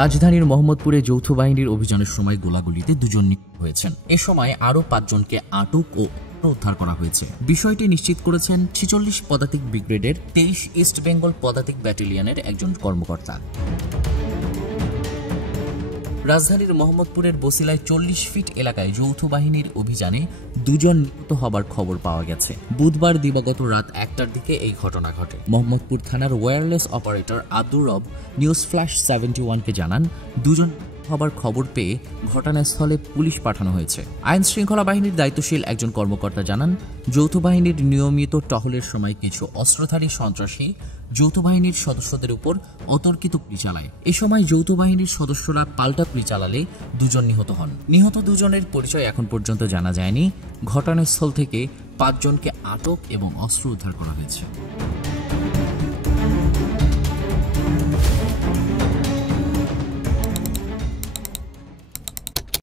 রাজধানীর মোহাম্মদপুরে যৌথ বাহিনীর অভিযানের সময় গোলাগুলিতে 2 জন নিহত হয়েছেন। এ সময় আরও 5 জনকে আটক ও উদ্ধার করা হয়েছে। বিষয়টি নিশ্চিত করেছেন 46 পদাতিক ব্রিগেডের 23 ইস্ট বেঙ্গল পদাতিক ব্যাটালিয়নের একজন কর্মকর্তা। রাজধানীর মোহাম্মদপুরের বসিলায় 40 ফিট এলাকায় যৌথ বাহিনীর অভিযানে 2 জন নিহত হবার খবর পাওয়া গেছে। বুধবার দিবাগত রাত 1টার দিকে এই ঘটনা ঘটে। মোহাম্মদপুর থানার ওয়্যারলেস অপারেটর আব্দুর রব নিউজ ফ্ল্যাশ 71-কে জানান, 2 জন হবার খবর পেয়ে ঘটনাস্থলে পুলিশ পাঠানো হয়েছে। আইন শৃঙ্খলা বাহিনীর দায়িত্বশীল একজন কর্মকর্তা জানান, যৌথ বাহিনীর নিয়মিত টহলের সময় কিছু অস্ত্রধারী সন্ত্রাসী যৌথ বাহিনীর সদস্যদের উপর অতর্কিত গুলি চালায়। এ সময় যৌথ বাহিনীর সদস্যরা পাল্টা গুলি চালালে 2 জন নিহত হন। নিহত 2 জনের পরিচয় এখন পর্যন্ত জানা যায়নি। ঘটনাস্থল থেকে 5 জনকে আটক এবং অস্ত্র উদ্ধার করা হয়েছে।